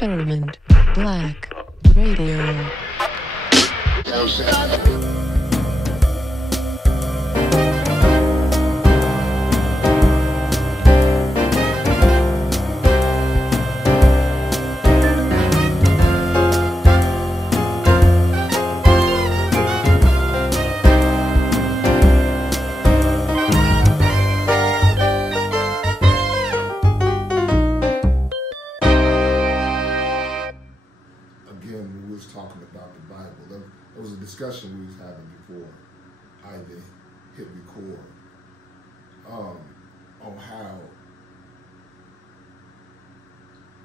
Experiment Black Radio. Discussion we was having before I even hit record on how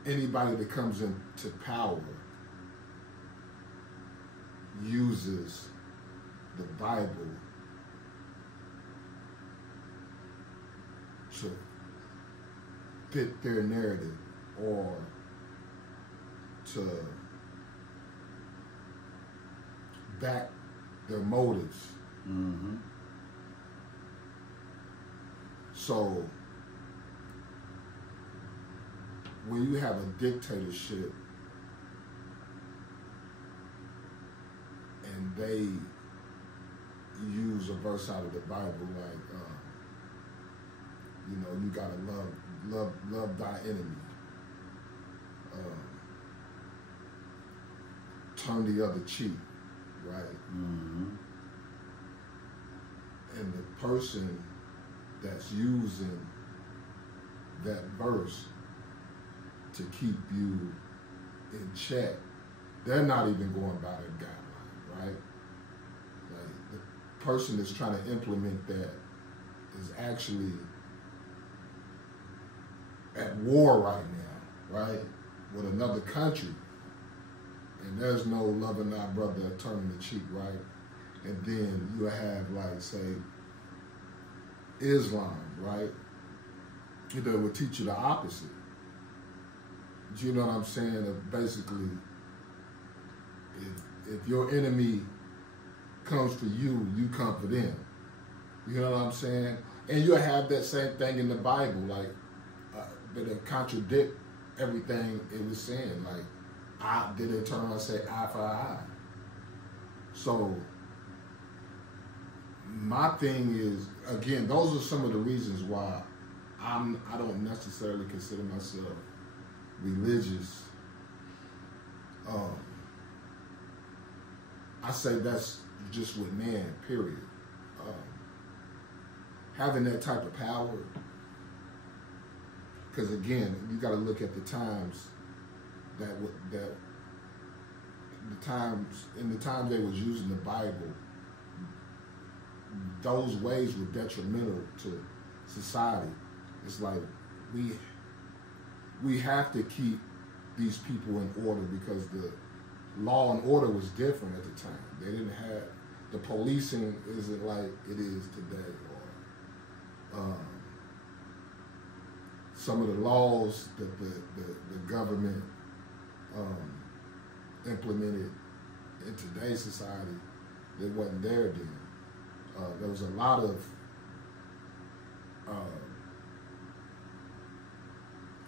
anybody that comes into power uses the Bible to fit their narrative or to back their motives. Mm-hmm. So when you have a dictatorship and they use a verse out of the Bible like, you gotta love thy enemy. Turn the other cheek. Right. Mm-hmm. And the person that's using that verse to keep you in check, they're not even going by that guideline, right? Like the person that's trying to implement that is actually at war right now, right? With another country. And there's no loving thy brother turning the cheek, right? And then you have, like, say, Islam, right? They would teach you the opposite. Do you know what I'm saying? That basically, if your enemy comes for you, you come for them. You know what I'm saying? And you have that same thing in the Bible, like, that it contradict everything it was saying, like, did it turn around and say eye for eye? So my thing is, again, those are some of the reasons why I don't necessarily consider myself religious. I say that's just with man, period. Having that type of power, because again, you got to look at the times. In the times they was using the Bible, those ways were detrimental to society. It's like we have to keep these people in order because the law and order was different at the time. They didn't have the policing isn't like it is today, or some of the laws that the government implemented in today's society that wasn't there then. There was a lot of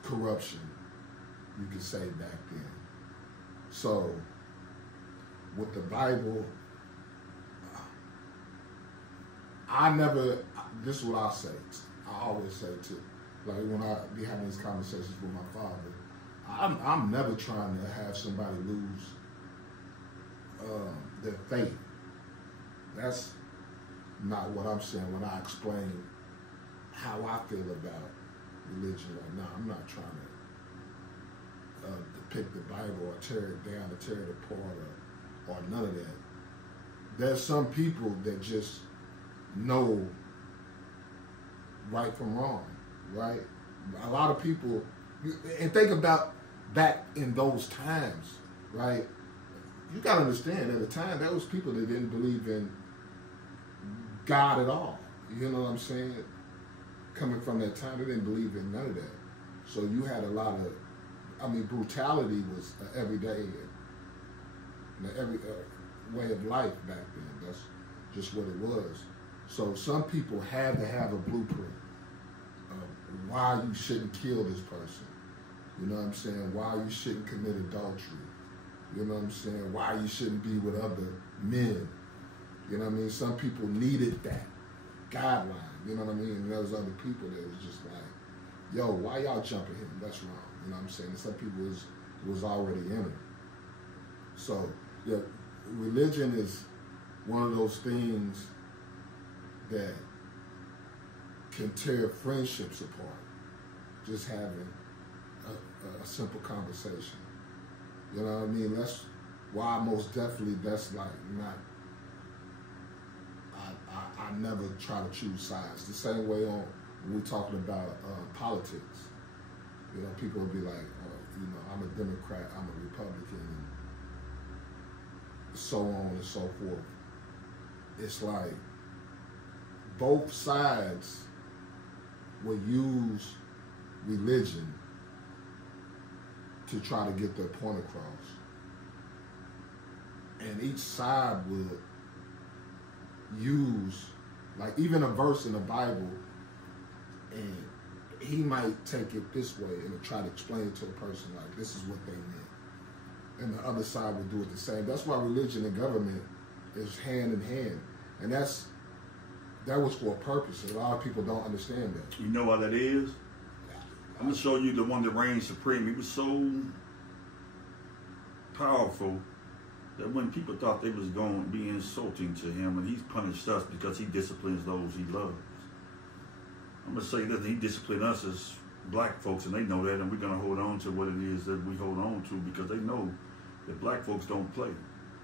corruption, you could say, back then. So with the Bible, this is what I say. I always say too, like when I be having these conversations with my father, I'm never trying to have somebody lose their faith. That's not what I'm saying when I explain how I feel about religion right now. I'm not trying to depict the Bible or tear it down or tear it apart or none of that. There's some people that just know right from wrong, right? A lot of people, and think about back in those times, right? You got to understand, at the time, there was people that didn't believe in God at all. You know what I'm saying? Coming from that time, they didn't believe in none of that. So you had a lot of, brutality was everyday, every way of life back then. That's just what it was. So some people had to have a blueprint of why you shouldn't kill this person. You know what I'm saying? Why you shouldn't commit adultery. You know what I'm saying? Why you shouldn't be with other men. You know what I mean? Some people needed that guideline. You know what I mean? And there was other people that was just like, yo, why y'all jumping him? That's wrong. You know what I'm saying? And some people was already in it. So, yeah, religion is one of those things that can tear friendships apart. Just having a simple conversation. You know what I mean? That's why most definitely that's like not, I never try to choose sides. The same way on when we're talking about politics. You know, people will be like, you know, I'm a Democrat, I'm a Republican, and so on and so forth. It's like both sides will use religion to try to get their point across. And each side would use, like even a verse in the Bible, and he might take it this way and try to explain it to a person like this is what they meant. And the other side would do it the same. That's why religion and government is hand in hand. And that was for a purpose. And a lot of people don't understand that. You know what that is? I'm gonna show you the one that reigned supreme. He was so powerful that when people thought they was going to be insulting to him, and he's punished us because he disciplines those he loves. I'm gonna say that he disciplined us as black folks, and they know that, and we're gonna hold on to what it is that we hold on to because they know that black folks don't play.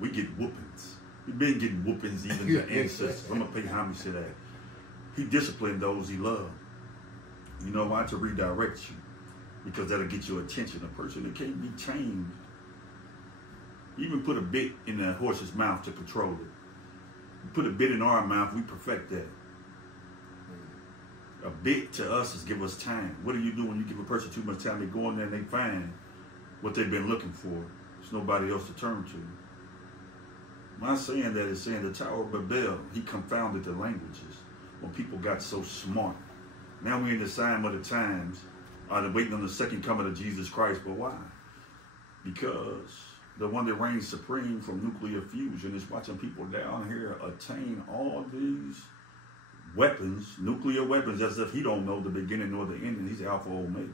We get whoopings. We've been getting whoopings even the ancestors. I'm gonna pay homage to that. He disciplined those he loved. You know why? To redirect you. Because that'll get your attention. A person that can't be tamed. Even put a bit in the horse's mouth to control it. You put a bit in our mouth, we perfect that. A bit to us is give us time. What do you do when you give a person too much time? They go in there and they find what they've been looking for. There's nobody else to turn to. My saying that is saying the Tower of Babel, he confounded the languages when people got so smart. Now we're in the sign of the times, waiting on the second coming of Jesus Christ. But why? Because the one that reigns supreme from nuclear fusion is watching people down here attain all these weapons, nuclear weapons, as if he don't know the beginning nor the ending. He's Alpha Omega.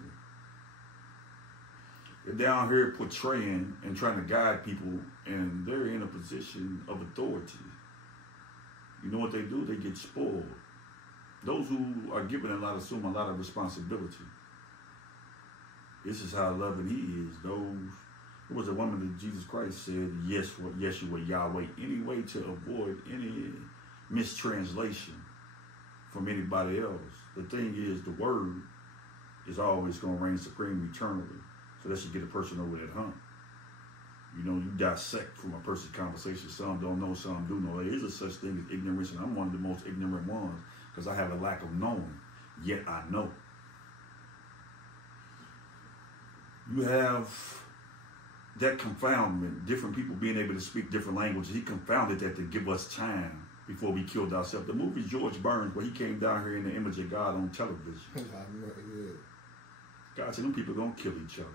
They're down here portraying and trying to guide people, and they're in a position of authority. You know what they do? They get spoiled. Those who are given a lot assume a lot of responsibility. This is how loving he is. There was a woman that Jesus Christ said, yes, Yeshua, Yahweh, any way to avoid any mistranslation from anybody else. The thing is, the word is always going to reign supreme eternally. So that should get a person over that hump. You know, you dissect from a person's conversation. Some don't know, some do know. There is a such thing as ignorance, and I'm one of the most ignorant ones because I have a lack of knowing, yet I know. You have that confoundment, different people being able to speak different languages. He confounded that to give us time before we killed ourselves. The movie George Burns, where he came down here in the image of God on television. God said, them people are going to kill each other.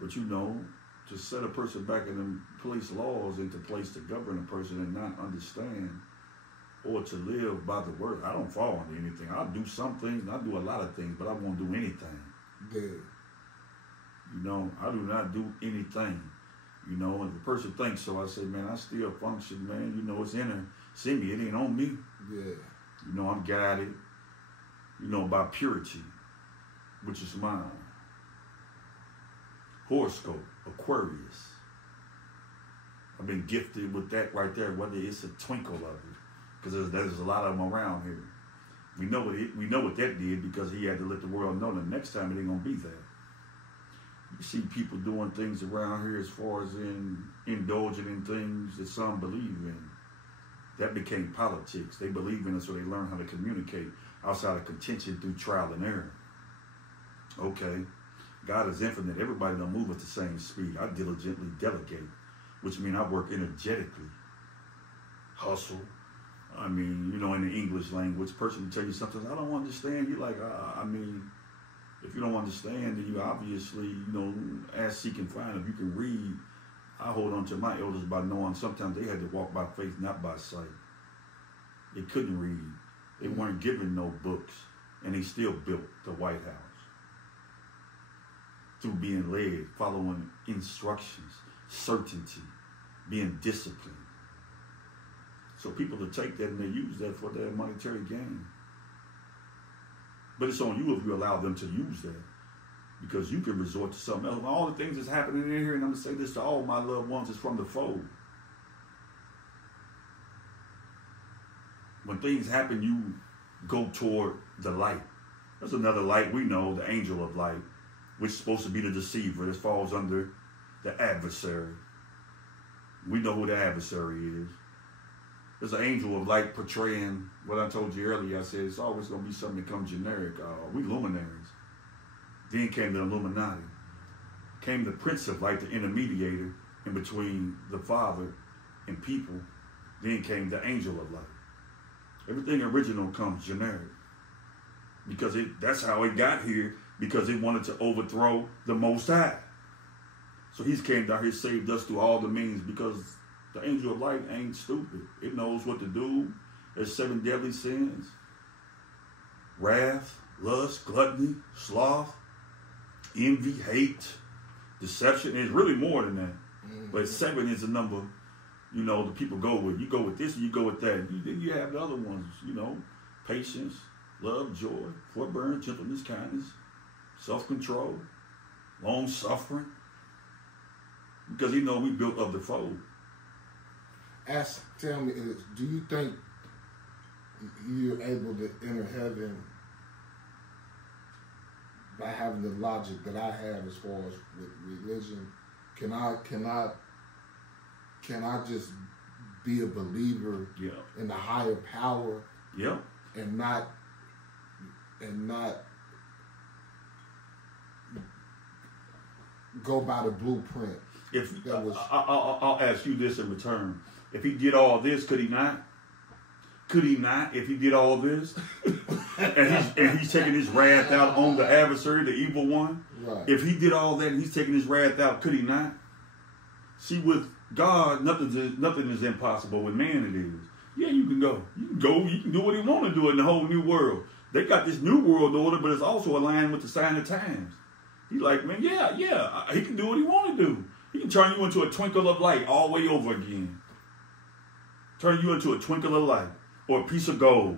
But you know, to set a person back and then place laws into place to govern a person and not understand or to live by the word. I don't fall into anything. I'll do some things, and I'll do a lot of things, but I won't do anything. Yeah. You know, I do not do anything. You know, if the person thinks so, I say, man, I still function, man. You know, it's in her. See me, it ain't on me. Yeah. You know, I'm guided, you know, by purity, which is mine. Horoscope, Aquarius. I've been gifted with that right there, whether it's a twinkle of it, because there's a lot of them around here. We know what that did because he had to let the world know that next time it ain't gonna be there. You see people doing things around here as far as indulging in things that some believe in. That became politics. They believe in it, so they learn how to communicate outside of contention through trial and error. Okay. God is infinite. Everybody don't move at the same speed. I diligently delegate, which means I work energetically. Hustle. I mean, you know, in the English language, person will tell you something, I don't understand. You're like, I mean, If you don't understand, then you obviously, ask, seek, and find. If you can read, I hold on to my elders by knowing sometimes they had to walk by faith, not by sight. They couldn't read. They weren't given no books, and they still built the White House through being led, following instructions, certainty, being disciplined. So people will take that and they use that for their monetary gain. But it's on you if you allow them to use that, because you can resort to something else. All the things that's happening in here, and I'm going to say this to all my loved ones, is from the fold. When things happen, you go toward the light. There's another light we know, the angel of light, which is supposed to be the deceiver. This falls under the adversary. We know who the adversary is. There's an angel of light portraying what I told you earlier. I said it's always going to be something that comes generic. We luminaries. Then came the Illuminati. Came the Prince of Light, the intermediator in between the Father and people. Then came the angel of light. Everything original comes generic. Because that's how it got here, because it wanted to overthrow the Most High. So he's came down here, saved us through all the means, because the angel of light ain't stupid. It knows what to do. There's 7 deadly sins: wrath, lust, gluttony, sloth, envy, hate, deception. There's really more than that. But 7 is the number, the people go with. You go with this and you go with that. Then you have the other ones, patience, love, joy, forbearance, gentleness, kindness, self-control, long-suffering. Because we built of the fold. Tell me, do you think you're able to enter heaven by having the logic that I have as far as with religion? Can I just be a believer in the higher power? Yeah. And not go by the blueprint. I'll ask you this in return. If he did all this, could he not? Could he not? If he did all this, and he's taking his wrath out on the adversary, the evil one. Right. If he did all that and he's taking his wrath out, could he not? See, with God, nothing is impossible. With man, it is. Yeah, you can go. You can do what he want to do in the whole new world. They got this new world order, but it's also aligned with the sign of times. He's like, man, yeah, he can do what he want to do. He can turn you into a twinkle of light all the way over again. Turn you into a twinkle of light or a piece of gold,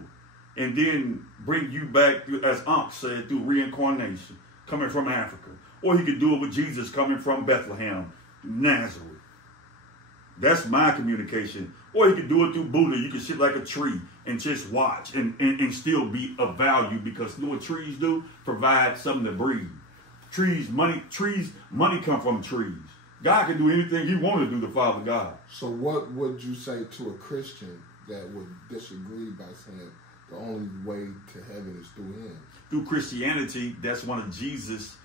and then bring you back, as Unc said, through reincarnation, coming from Africa. Or he could do it with Jesus coming from Bethlehem, Nazareth. That's my communication. Or he could do it through Buddha. You can sit like a tree and just watch and still be of value, because you know what trees do? Provide something to breathe. Money come from trees. God can do anything he wanted to do, the Father God. So what would you say to a Christian that would disagree by saying the only way to heaven is through him? Through Christianity, that's one of Jesus'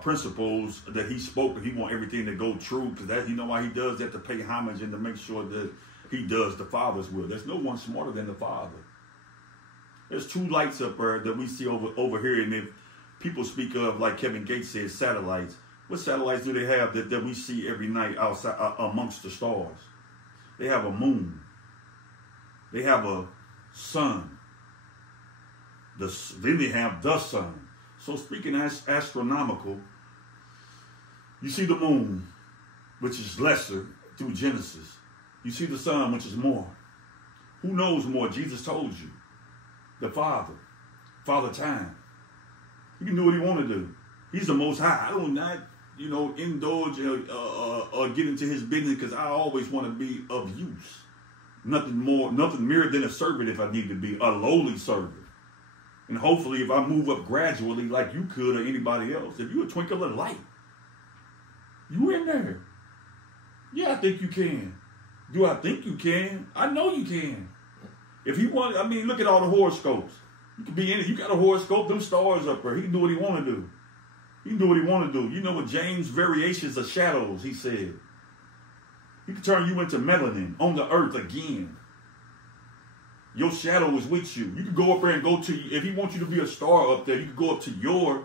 principles that he spoke, and he want everything to go true, because that, why he does that, to pay homage and to make sure that he does the Father's will. There's no one smarter than the Father. There's 2 lights up there that we see over here, and if people speak of, like Kevin Gates says, satellites. What satellites do they have that we see every night outside amongst the stars? They have a moon. They have a sun. Then they have the sun. So speaking astronomical, you see the moon, which is lesser through Genesis. You see the sun, which is more. Who knows more? Jesus told you. The Father. Father time. He can do what he want to do. He's the Most High. I do not, indulge or get into his business, because I always want to be of use. Nothing more than a servant if I need to be, a lowly servant. And hopefully if I move up gradually like you could or anybody else, if you're a twinkle of light, you in there. Yeah, I think you can. Do I think you can? I know you can. If he wanted, look at all the horoscopes. You can be in it. You got a horoscope, them stars up there. He can do what he want to do. He can do what he want to do. You know what James' variations of shadows, he said. He can turn you into melanin on the earth again. Your shadow is with you. You can go up there and go to, if he wants you to be a star up there, you can go up to your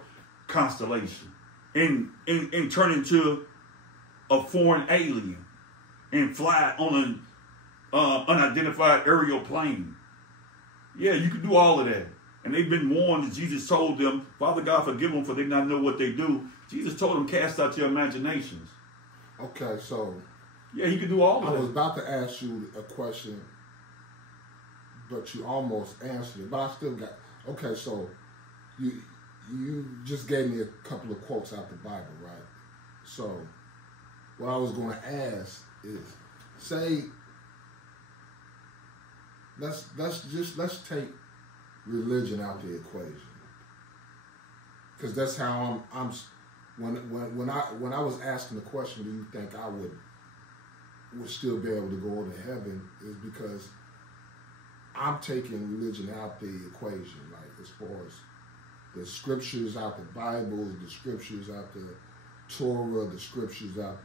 constellation and turn into a foreign alien and fly on an unidentified aerial plane. Yeah, you can do all of that. And they've been warned that Jesus told them, Father God, forgive them for they not know what they do. Jesus told them, cast out your imaginations. Okay, so yeah, he can do all of that. I was about to ask you a question, but you almost answered it. But I still got, okay, so you just gave me a couple of quotes out the Bible, right? So what I was going to ask is, say, let's take religion out the equation, because that's how I'm when I was asking the question, do you think I would still be able to go to heaven, is because I'm taking religion out the equation, like as far as the scriptures out the Bible, the scriptures out the Torah, the scriptures out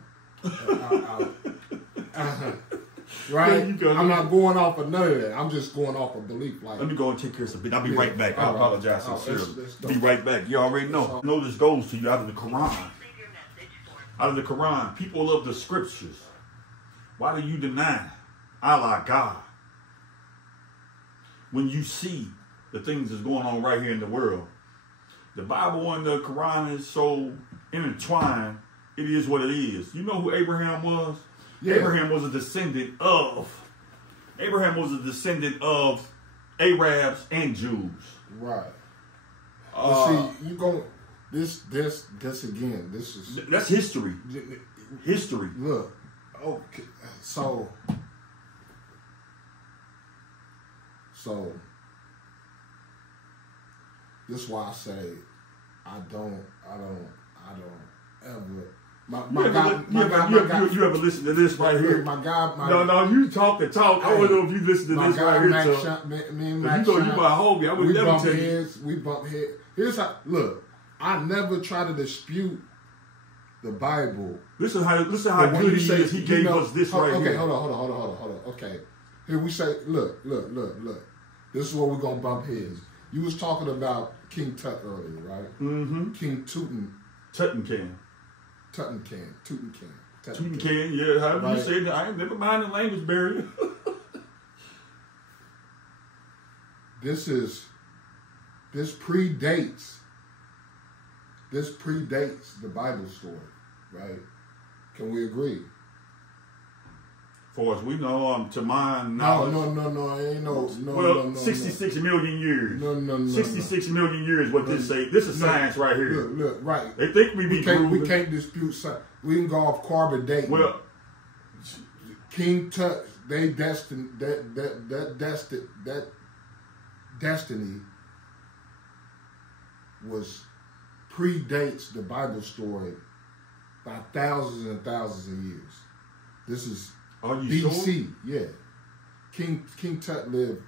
right? I'm not going off of none of that. I'm just going off of belief. Like, let me go and take care of something. I'll be right back. I apologize sincerely. Let's be right back. You already know. I know this goes to you out of the Quran. Out of the Quran, people love the scriptures. Why do you deny Allah, God, when you see the things that's going on right here in the world? The Bible and the Quran is so intertwined. It is what it is. You know who Abraham was? Yeah. Abraham was a descendant of Arabs and Jews. Right. See, you go this again. This is that's history. History. Look, okay. So this is why I say I don't ever. You ever listen to this right here? No, you talk the talk. I don't know if you listen to this right here. You know you my homie. I would never tell you. We bump heads. Here's how. Look, I never try to dispute the Bible. Listen how good he is. He gave us this right here. Okay, hold on. Okay, here we say, look. This is where we're gonna bump heads. You was talking about King Tut earlier, right? Mm-hmm. King Tutankhamun, yeah, however you say that. I ain't never mind the language barrier. This predates the Bible story, right? Can we agree? For as we know, to my knowledge. No. 66 million years. No. 66 million years, what this say. This is science right here. Look, right. They think we can't dispute science. We can go off carbon dating. Well, King Tut, they destined that destiny was predates the Bible story by thousands and thousands of years. This is BC, sure? Yeah. King Tut lived.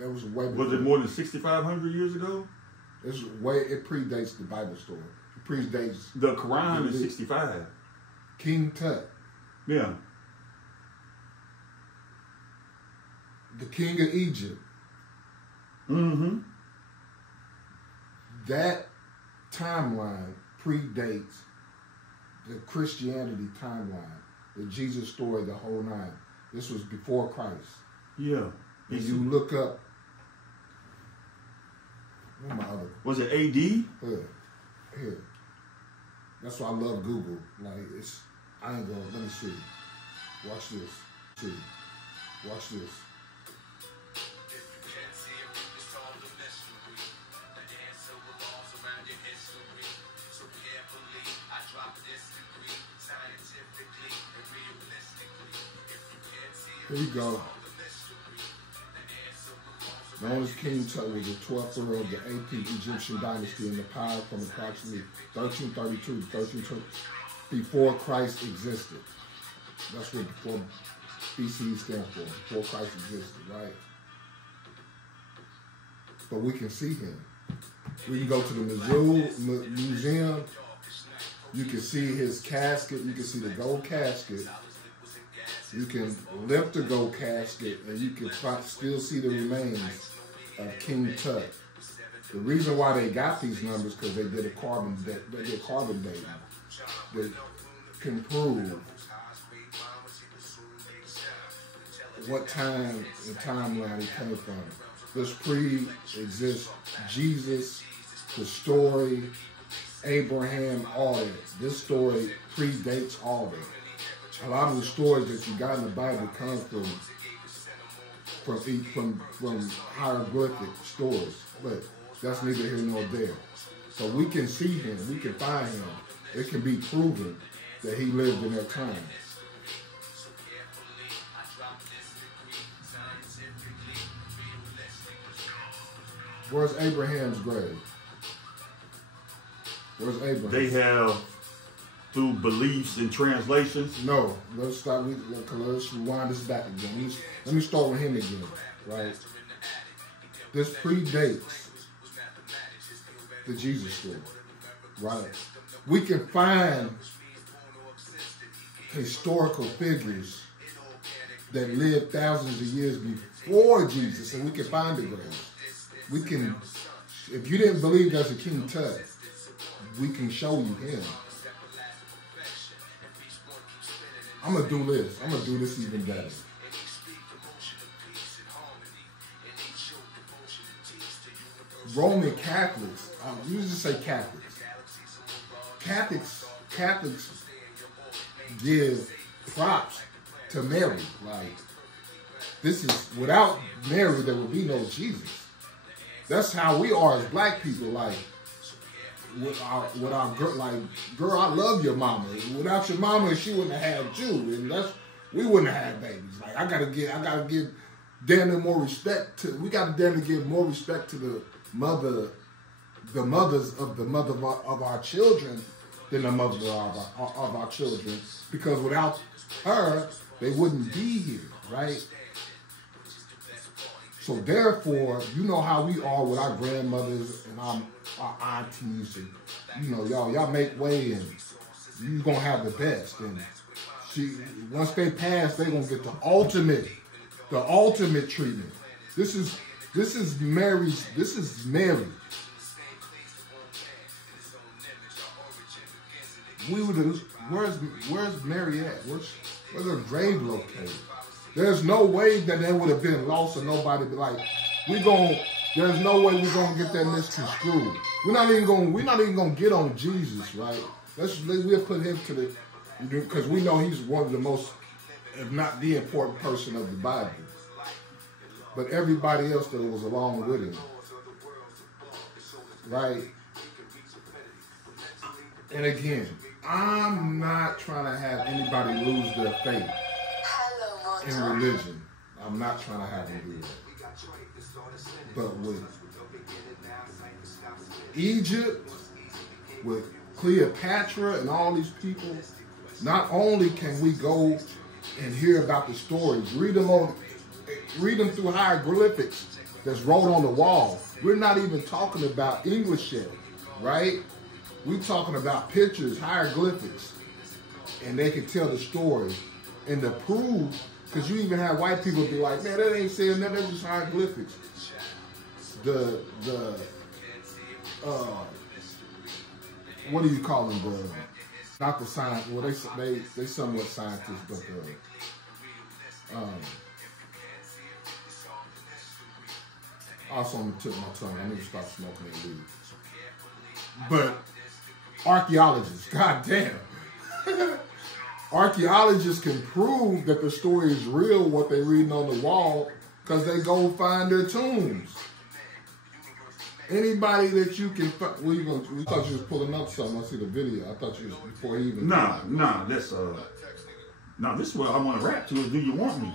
That was way. Was it more than 6,500 years ago? It predates the Bible story. It predates the Quran is 65. King Tut. Yeah. The king of Egypt. Mm-hmm. That timeline predates the Christianity timeline. The Jesus story, the whole nine. This was before Christ. Yeah. And you look up. Where's my other? Was it AD? Here. That's why I love Google. Like I ain't gonna. Let me see. Watch this. See. Watch this. Here you go. Known as King Tut was the 12th pharaoh of the 18th Egyptian dynasty in the power from approximately 1332 to 1320 before Christ existed. That's what before BC stands for, before Christ existed, right? But we can see him. We can go to the museum. You can see his casket. You can see the gold casket. You can lift the gold casket, and you can still see the remains of King Tut. The reason why they got these numbers because they did a carbon dating that can prove what time and timeline he came from. This pre-exists Jesus, the story, Abraham, all that. This story predates all that. A lot of the stories that you got in the Bible come from hieroglyphic stories, but that's neither here nor there. So we can see him, we can find him. It can be proven that he lived in that time. Where's Abraham's grave? Where's Abraham? They have, through beliefs and translations. No, let's start. Let's rewind this back again. Let me start with him again, right? This predates the Jesus story, right? We can find historical figures that lived thousands of years before Jesus, and we can find the grave. We can, if you didn't believe there's a King Tut, we can show you him. I'm going to do this. I'm going to do this even better. Roman Catholics, you just say Catholics. Catholics give props to Mary. Like, this is, without Mary, there would be no Jesus. That's how we are as black people. Like, with our girl, like, girl, I love your mama. Without your mama, she wouldn't have had you, and we wouldn't have had babies. Like, I gotta give damn near more respect to. We gotta damn near give more respect to the mothers of our children than the mother of our children, because without her, they wouldn't be here, right? So therefore, you know how we are with our grandmothers and our aunties, and you know, y'all make way, and you're gonna have the best. And once they pass, they're gonna get the ultimate treatment. This is Mary. Where's Mary at? Where's her grave located? There's no way that they would have been lost or nobody be like, there's no way we're gonna get that misconstrued. We're not even gonna get on Jesus, right? We'll put him to the, because we know he's one of the most, if not the important person of the Bible. But everybody else that was along with him, right? And again, I'm not trying to have anybody lose their faith in religion. I'm not trying to have them do that. But with Egypt, with Cleopatra and all these people, not only can we go and hear about the stories, read them through hieroglyphics that's wrote on the wall. We're not even talking about English yet, right? We're talking about pictures, hieroglyphics, and they can tell the story. And to prove, because you even have white people be like, man, that ain't saying that, that's just hieroglyphics. What do you call them? Not the science, well, they somewhat scientists, but also on the tip of my tongue, I need to stop smoking that weed. But archaeologists, goddamn. Archaeologists can prove that the story is real, what they're reading on the wall, because they go find their tombs. Anybody that you can find, we thought you was pulling up something. I see the video. I thought you was before he even. This is what I want to rap to. Is Do You Want Me?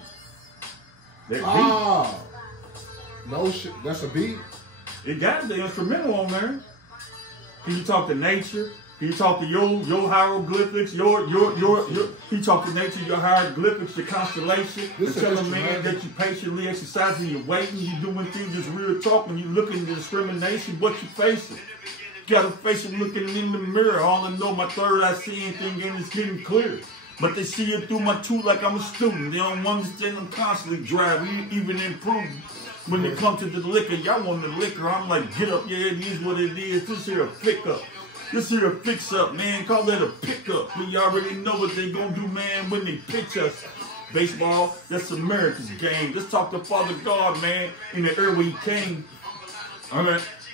That beat. No shit. That's a beat. It got the instrumental on there. Can you talk to nature? Can you talk to your hieroglyphics? He talk to nature, your hieroglyphics, your constellation. Tell a man that you patiently exercising, you're waiting, you're doing things that's real talk. When you looking at the discrimination, what you facing? You got a face looking in the mirror. All I know, my third eye see anything and it's getting clear. But they see it through my tooth like I'm a student. They don't understand I'm constantly driving, even improving. When it comes to the liquor, y'all want the liquor. I'm like, get up, yeah, it is what it is. This here a pick-up. This here a fix-up, man. Call that a pickup. We already know what they gonna do, man, when they pitch us. Baseball, that's America's game. Let's talk to Father God, man, in the era he came.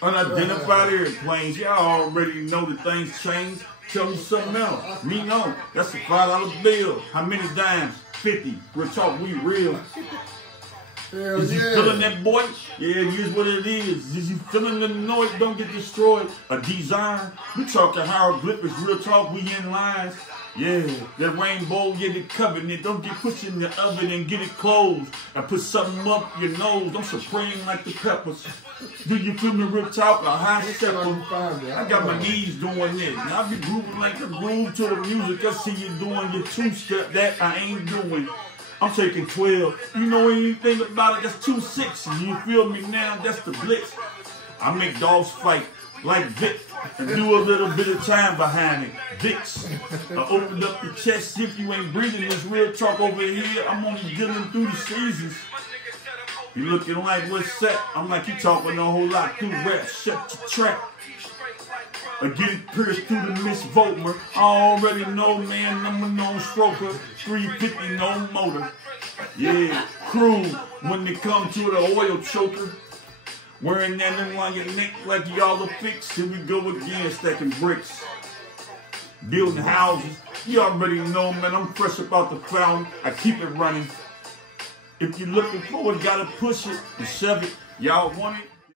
Unidentified airplanes. Y'all already know that things change. Tell me something else. Me no. That's a $5 bill. How many dimes? 50. Real talk, we real. Is you feeling that, boy? Yeah, it is what it is. Is you feeling the noise? Don't get destroyed. A design. We talking hieroglyphics. Real talk, we in lines. Yeah, that rainbow, yeah, the covenant. Don't get pushed in the oven and get it closed. And put something up your nose. I'm supreme like the peppers. Do you feel me, real talk? A high step. I got my knees doing this. Now I be grooving like the groove to the music. I see you doing your two-step. That I ain't doing. I'm taking 12. You know anything about it? That's 2 6. You feel me now? That's the blitz. I make dogs fight like Vic and do a little bit of time behind it. Vicks. I opened up your chest if you ain't breathing this real talk over here. I'm only dealing through the seasons. You looking like what's set? I'm like you talking a whole lot through rap. Shut your trap. I get it pierced through the Miss Voltmer. I already know, man, I'm a known stroker. 350, no motor. Yeah, crew, when they come to the oil choker. Wearing that on your neck like y'all are fixed. Here we go again, stacking bricks. Building houses. You already know, man, I'm fresh about the fountain. I keep it running. If you're looking for it, gotta push it and shove it. Y'all want it?